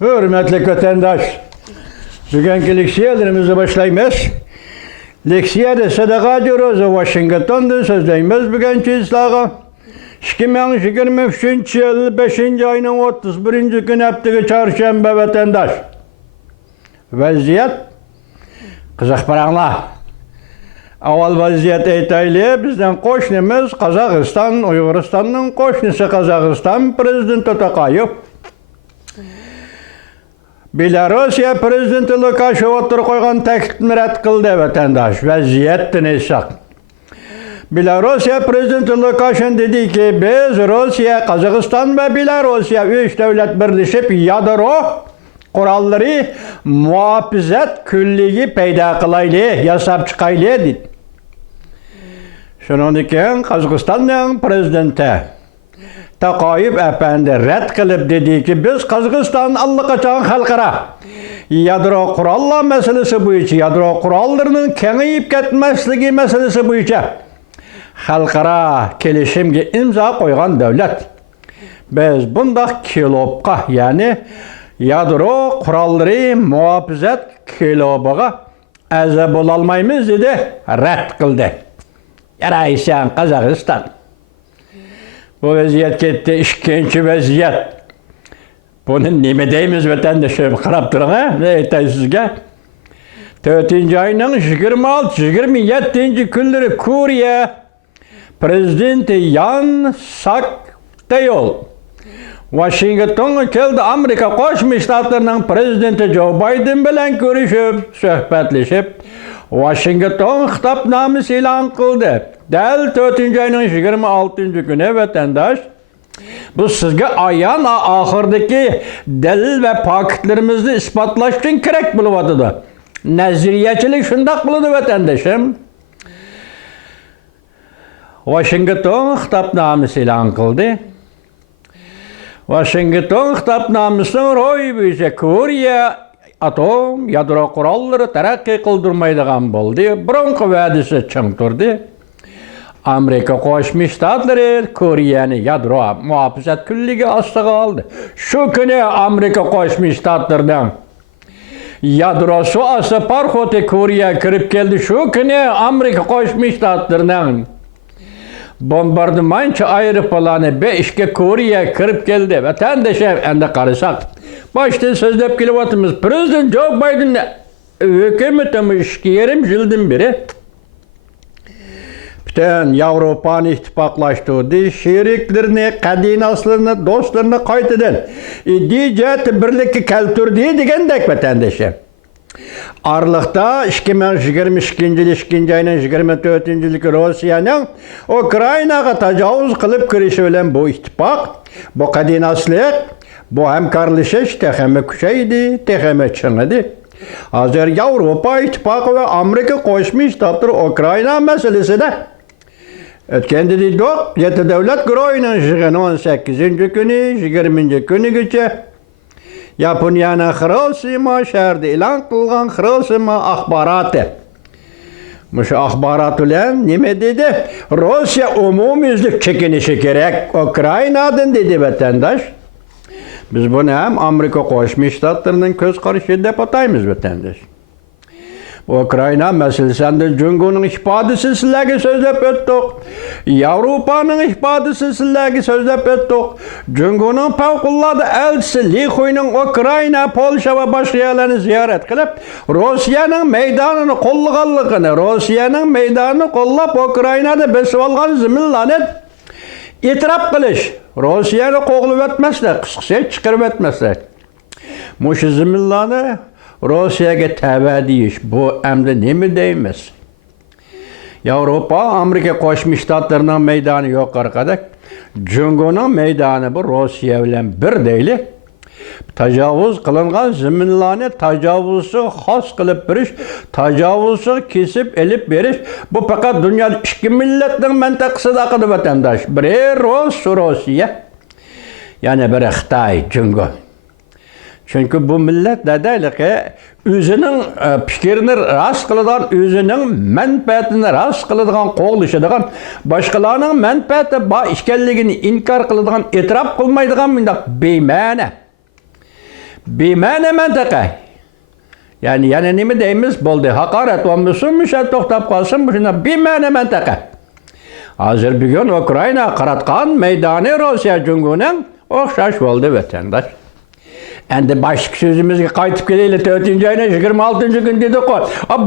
Hürmetli vatandaş, bugünkü leksiyalarımızı başlayımız. Leksiyada sadaka ediyoruz, Washington'da sözleyimiz bugünkü islaha. 2023 yıl 5. ayının 31. gün haftığı çarşamba vatandaş. Vaziyet, kızak paranla. Aval vaziyet eytaylı bizden koşnumuz Kazakistan, Uyguristan'ın koşnusu Kazakistan Prezidenti Tokayev. Belarusya Prezidenti Lukashenko otur koygan teklifini rad kıldı vatandaş. Vaziyettin esak. Belarusya Prezidenti Lukashenko dedi ki biz Rusya, Kazakistan ve Belarusya 3 devlet birleşip yadro kuralları muhafizat külliği peyda kılaylı, yasap çıkaylı dedi. Şunun için Kazakistan'ın prezidenti Tokayev efendi rad kılıp dedi ki biz Kazakistan allakaçan halkara yadro kurallar meselesi boyunca yadro kurallarının kengayip ketmesliği meselesi boyunca halkara kelişimge imza koygan devlet. Biz bunda kilopka yani yadro kuralları muhafizat kilobaga azab olalmayımız dedi rad kıldı. Yaraysan Kazakistan. Bu vaziyet gitti, işkenci vaziyet. Bunun nime deyimiz vatandaşım, qarab durun ha, ne etay sizge? 4. ayının 26-27. günleri Kuriya Prezidenti Yan Suk-yeol Washington'a keldi. Amerika Qo'shma Shtatlarının Prezidenti Joe Biden bilan görüşüp, suhbatlaşıp, Washington xitobnomasi e'lon qildi. Dal 4. ayının 26. günü vatandaş, bu sizge ayan ahirdeki delil ve paketlerimizni ispatlash uchun kerak bo'lyapti. Nazariyachilik shundoq bo'ladi vatandaşım. Washington xitobnomasi e'lon qildi. Washington xitobnomasining ro'yi bo'yicha Kuriya atom yadro qurolları taraqqiy qildirmaydigan bo'ldi. Bironqi va'dasi ching turdi. Amerika Qo'shma Shtatlari Kuriyani yadro muhofizat kulligi ostiga oldi. Shu kuni Amerika Qo'shma Shtatlaridan yadrosi osti parxoti Kuriya kirib keldi. Shu kuni Amerika Qo'shma Shtatlaridan bombardımanchi aeroplani 5 Kuriya kirib keldi. Vatandaşlar endi qarasak, başta sözlep kelyapmiz. Prezident Joe Biden hükümetimiz 2,5 yıldan beri bütün Avrupa'nı ittifaklaştırdı, şeriklerini, kadinaslarını, dostlarını qaytadan diyecek birlikte keltirdi degandek vatandaşlar. Aralıkta 2022 yıl 2. ayının 24. yılki Rusya'nın Ukrayna'ya tecavüz kılıp kirişi bilen bu ittifak, bu kadinaslık, bu hemkarlaşış teheme kuşaydı, teheme çıngıdı. Hazır Avrupa İttifakı ve Amerika Qo'shma Shtatlar Ukrayna meselesinde ötkendi deydik, 7 devlet Ukrayna'nın 18. günü, 20. günügacha Yaponiyanın Hiroshima şehrida e'lon qilgan Hiroshima axboroti. Mushu axborot bilan nima dedi? Rossiya umumyuzlik chekinishi kerak Ukraynadan dedi vatandaş. Biz bunu hem Amerika Qo'shma Shtatlarining ko'z qarashi deb ataymiz vatandaş. Ukrayna meselesinde Cumhur'un ifadesi sizlerge sözlep ettik. Avrupa'nın ifadesi sizlerge sözlep ettik. Cumhur'un favqulodda elçisi Li Huy'nun Ukrayna, Polşa ve başka yerlerini ziyaret kılıp Rusya'nın meydanını qollaganligini, Rusya'nın meydanını qollab Ukrayna'da besib olgan ziminlarni itiraf qilish, Rusya'ni qo'g'lib etmaslik, qisqacha chiqarib etmaslik. Mushu ziminlarni Rusya'ya tava deyish, bu emri nima deymiz? Avrupa, Amerika Qo'shma Shtatlarining meydani yo'q arkadaş. Cumhur'un meydanı bu Rusya bilan bir deyli. Tecavüz kılıngan ziminlarni tecavüzü xos qilib berish, tecavüzü kesip elip berish, bu fakat dünyada 2 milletning mintaqasida qildi vatandaş. Biri Rusya, yani biri Xitoy, Cumhur. Çünkü bu millet dedeylik özünün fikrini rast kılıdan, özünün menfaatini rast kılıdan, qoğlışıdığın, başkalarının menfaati işkelligini inkar kılıdan, etiraf kılmaydıgan mindak beymane. bimane mantaka. Yani nima deymiz bo'ldi. Haqorat bo'lmasin, o'sha to'xtab qolsin, shuna bimane mantaka. Hozir bugun Ukraina qaratgan maydoni Rossiya junguning o'xshash bo'ldi vatandosh. Endi boshqa so'zimizga qaytib kelaylik. 4-oyning 26-kun dedik-ku.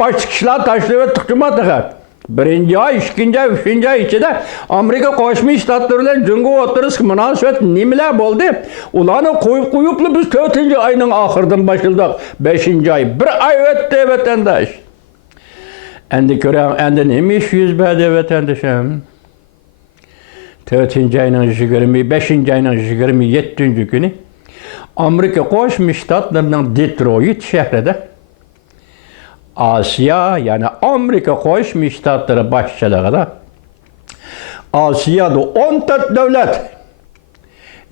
Boshqa ishlar tashlab o'tdik-chi. Birinci ay, ikinci ay, üçüncü ay içinde Amerika Qo'shma Shtatlar bilan jungo o'tirish munosabat nimalar bo'ldi? Ularni qo'yib biz 4-oyning oxiridan boshladik. 5-ay, bir ay o'tdi vatandosh. Endi ko'ram, endi nima ish yuz berdi vatandoshim? 4-oyning 5-oyning 27-kuni Amerika Qo'shma Shtatlarining Detroit shahrida Asiya, yani Amerika Qo'shma Shtatlari boshchiligida Asiyada 14 davlat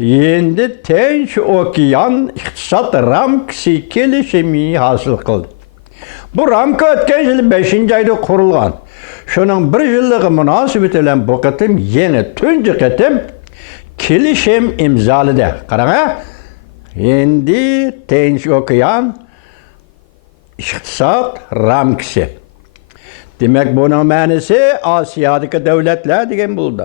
endi Tinch okean iqtisod ramkasi kelishimi hosil qildi. Bu ramka o'tgan yil 5-oyda qurilgan. Shuning 1 yilligi munosabati bilan bu qatim yana tunji qatim kelishim imzoladi. Qarang, endi Tinch okean iqtisod ramkasi. Demek bunun ma'nosi Asiyadagi davlatlar degan bo'ldi.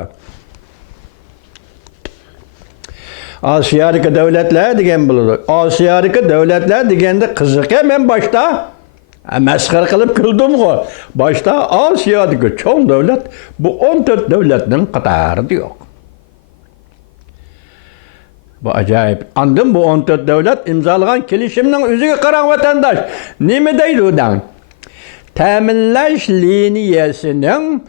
Asiyadagi davlatlar degan bo'ldi. Asiyadagi davlatlar deganda qiziq, men boshda masxara qilib kuldim-ku. Boshda Asiyadagi cho'ng davlat bu 14 davlatning qatorida yo'q. Bu acayip. Andım bu 14 devlet imzalagan kelişimning o'ziga qarang vatandosh. Nima deydi udan? Ta'minlash liniyasining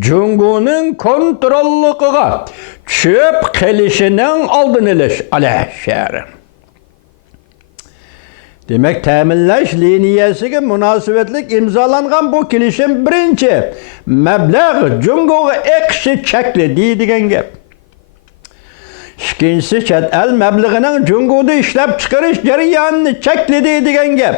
junguning kontrolligiga tushib kelishining oldini olish alashari. Demek ta'minlash liniyasiga munosabatlik imzolangan bu kelishim birinchi mablag' junguga eqishi chekledi degan gap. İkincisi chet el mablag'ining junguda ishlab chiqarish jarayonini chekladi degan gap.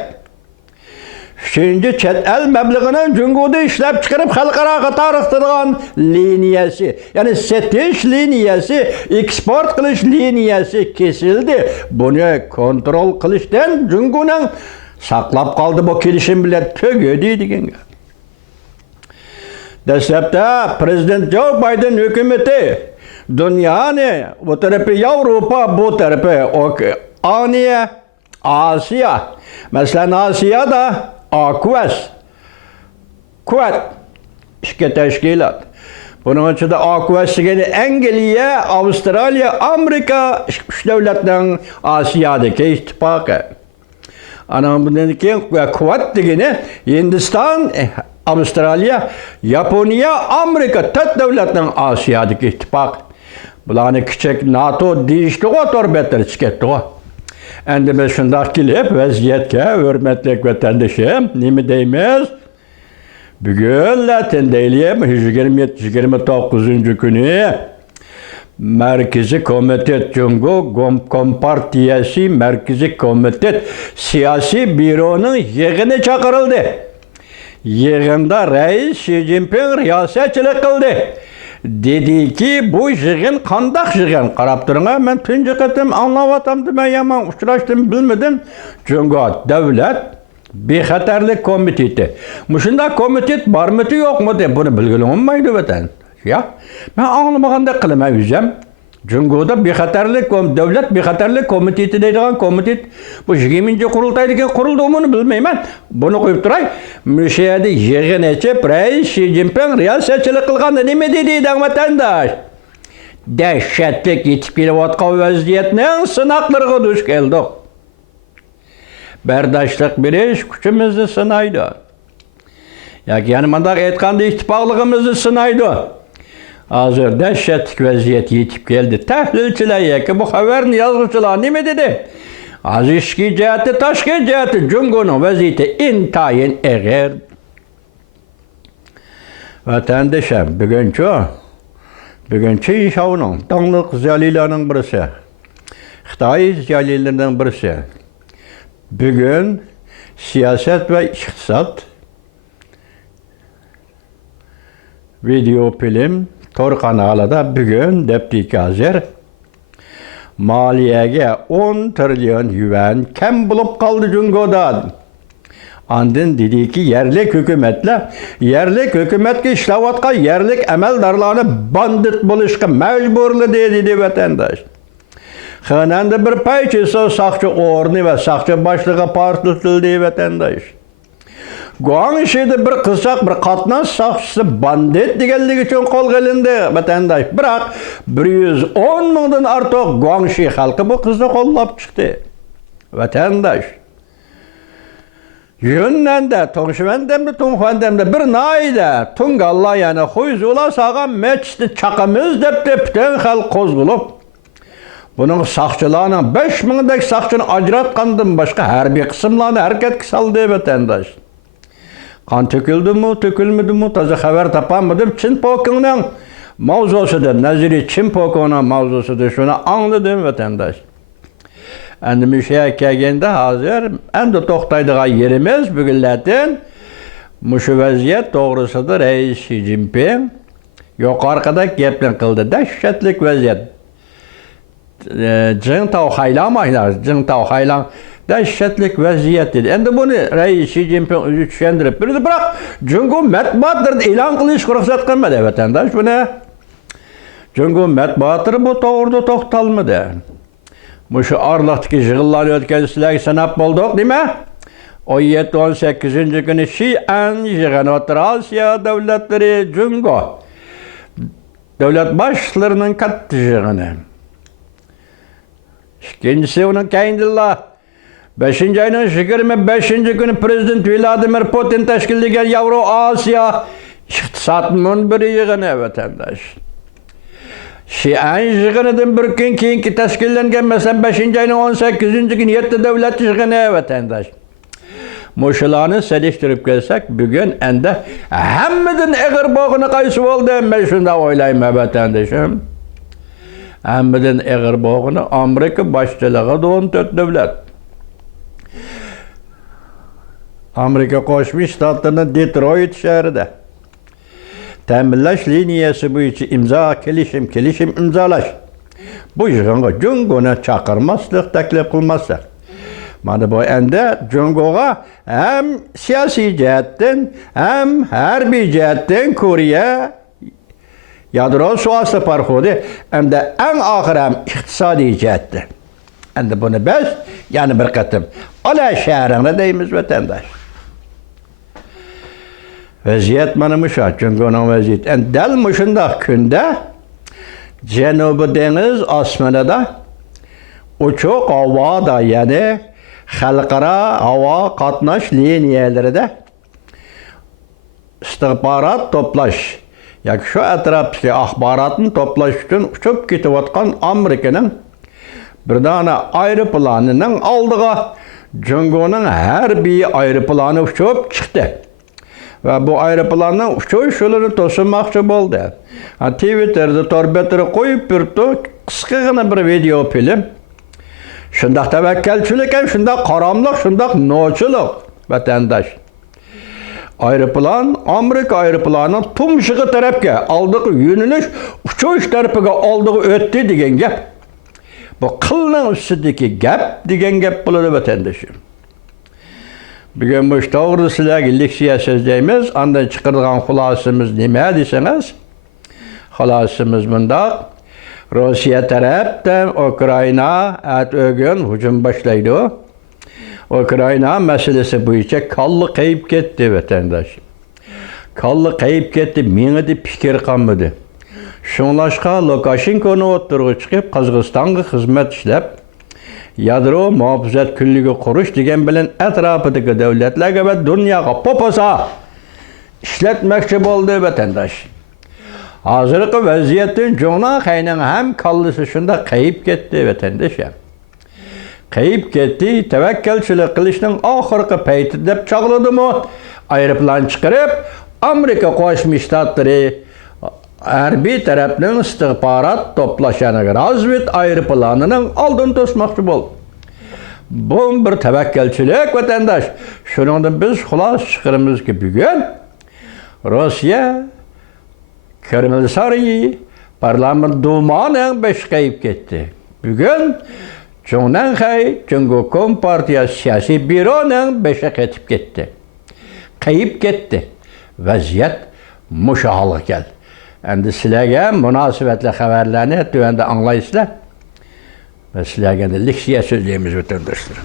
Üçüncü chet el mablag'ining junguda ishlab chiqarib xalqaro tarixtirgan liniyasi, ya'ni setish liniyasi, eksport qilish liniyasi kesildi. Buni kontrol qilishdan junguning saqlab qoldi bu kelishim bilan tugadi degan gap. Dastlabda Prezident Joe Biden hukumati dünyani bu tarafı Avrupa, bu tarafı Asya. Mesela Asya'da AQUAS, Quad, iki teşkilat. Bunun için de AQUAS yani Angliya, Avustralya, Amerika üç devletlerin Asya'daki ittifakı. Ana bundan keyin Quad degeni Hindistan, Avustralya, Japonya, Amerika 4 devletlerin Asya'daki ittifakı. Bularni kichik NATO deyishdi o'torbetlar chiqatdi. Endi biz shundoq kelib vaziyatga hurmatli vatandoshim, nima deymiz? Bugun Latin deylik 27-29 Merkezi Komitet Jungo Kompartiyasi Merkezi Komitet Siyasi Büro'nun yig'ini chaqirildi. Yig'inda Reis Xi Jinping riyosatchilik qildi. Dedi ki bu yig'in qandaq yig'in? Qarab turing, men tunji qatim anlayotamdim, men yomon uchrashdim bilmadim. Jungo davlat bexatarlik komiteti. Mushunda komitet bormi yo'qmi deb buni bilgili olmaydi vatan. Ya, men anlamaganda qilaman o'zim. Jungoda bexatarlik davlat bexatarlik komiteti deydigan komitet bu 20-qurultaydagi qurildi, uni bilmayman. Buni qo'yib turay. Mushayada yig'in ochib, Reis Xi Jinping riyosatchilik qilganda nima dedi vatandosh? Dahshatli yetib kelayotgan vaziyatning sinoqlariga duch keldik. Bardoshlik berish kuchimizni sinaydi. Yoki yana bunday aytganda ittifoqligimizni sinaydi. Hozir dahshatli vaziyat yetib keldi. Tahlilchilar yoki bu xabarni yozuvchilar nima dedi? Hozir ichki jihati, tashqi jihati jungoning vaziyati intayin og'ir. Vatandoshim, bugunchi Inshoning tonglik ziyolilarining birisi, Xitoy ziyolilarining birisi. Bugun siyosat va iqtisod video film Tor kanalida bugun debdik hozir maliyege 10 trilyon yuan kem bulup kaldı Cungo'da. Andın dedi ki yerlik hükümetki işlevatka yerlik emeldarlarını bandit buluşka mecburlu dedi vatandaş. Xananda bir payçısı sakçı orni ve sakçı başlığı partlatıldı vatandaş. Guangxi'de bir kızak bir katnas sakçısı bandit digellik için kol gelindi vatandaş. Bırak 110 mingden artık Guangxi halkı bu kızı kollap çıktı. Vatandaş. Yünden de, Tongşivendem de, Tongfendem de bir nayda Tungalla yani huyzula sağa meçti çakımız dep bütün halk kozgulup bunun sakçılarının 5000'deki sakçını acıratkandım başka her bir kısımlarını hareket saldı vatandaş. Kan töküldü mü, tökülmedi mi, taze haber tapamadım. Çin Pokun'un mavzusudur. Naziri Çin Pokun'un mavzusudur. Şunu anladım vatandaş. Endi müşeye kelgende hazır, endi toktaydığa yerimiz bugünlerden muşu vaziyet doğrusudur Reis Xi Jinping yukarıda geplen kıldı. Dehşetlik vaziyet. Cıngtao haylamaylar, Cıngtao haylan dehşetlik vaziyet dedi. Endi bunu Reis Xi Jinping özü düşendirip birdi. Bırak, Cungo matbuattır ilan kılış ruhsat kılmadı vatandaş buna. Cungo matbuattır bu doğruda toktalmadı. Muşu arlaktaki yığınları ötkensizler sanap bulduk değil mi? 17-18. günü Xi'an yığını Orta Asya devletleri Cungo. Devlet başlarının kattı yığını. İkincisi onun kendillah. 5. ayının 25. günü Prezident Vladimir Putin teşkil edilen Avro Asya iktisat münbiri yığını vatandaş. Xi'an yığınıdan bir gün keyinki teşkillengen mesela 5. ayının 18. günü 7 devlet yığını vatandaş. Muşularını seliştirip gelsek bugün ende hemmeden eğer boğunu kaysı oldu ben şunda oylayayım vatandaşım. Hemmeden eğer boğunu Amerika başçılığı da 14 devlet. Amerika Koşmuş Ştatları'nın Detroit şehrinde. Teminleş liniyası bu için imza kelişim imzalaş. Bu yığınga Cungo'na çakırmazlık teklif kılmazsak. Mana bu ende Cungo'ga hem siyasi cihetten hem harbi cihetten Koriya yadro suası parhudu hem de en ahir hem iktisadi cihetten. Endi bunu biz yani bir katım ala şehrine deyimiz vatandaş. Vaziyet mana muşa Cungo'nun vaziyet. En del muşunda günde Cenubi Deniz asmanida uçuq havada yani xalqaro havo qatnash liniyalarida istihbarat toplash yoki shu atrofdagi axborotni toplash uchun uchib ketayotgan Amerikaning bir dona aeroplanining oldiga Cungo'ning harbiy aeroplani uchib chiqdi. Ve bu aeroplanın uçuş yolunu tosunmakçı oldu. Twitter'da torbetleri koyup bir kıskıgına bir video film. Şundak tevekkelçilik hem şundak karamlık, şundak noçuluk vatandaş. Aeroplan, Amerika aeroplanının tüm şığı tarafke aldığı yöneliş, uçuş tarafıga aldığı öttü degen gep. Bu kılının üstündeki gep degen gep buludu vatandaşım. Bugün bu doğru sizlerge leksiya sözleyimiz, andan çıkırdığın hulasımız nime deseniz? Hulasımız bunda, Rusya taraftan Ukrayna ögün hücum başlaydı. Ukrayna meselesi bu içe kallı kayıp gitti vatandaş. Kallı kayıp gitti, meni de fikir kalmadı. Şunlaşka Lukashenko'nu oturgu çıkıp Kazakstan'a hizmet işlep, yadro muhafazat küllüğü kuruş degen bilen etrafıdaki devletlerge ve dünyaya popasa işletmekçi oldu vatandaş. Hazırki vaziyetin çoğuna kaynan hem kallısı şunda kayıp gitti vatandaş ya. Kayıp gitti, tevekkelçilik kılışının ahırkı peyti dep çağladı mı? Aeroplan çıkarıp Amerika Koşmuş Ştatları harbiy tarafının istihbarat toplaşanı razvet aeroplanının aldın tutmakçı bol. Bu bir tevekkelçilik vatandaş. Şunundan biz hulas çıkarımız ki bugün Rusya Kreml Sarayı parlament Duma'nın beş kayıp gitti. Bugün Cumhurdan xey Cumhur Kompartiya siyasi büronun beşe ketip gitti. Kayıp gitti. Vaziyet muşahalık geldi. Endi sizlerge münasibetli haberlerini tüvende anlayışlar ve sizlerge de liksiye sözlüğümüz ötündürsün.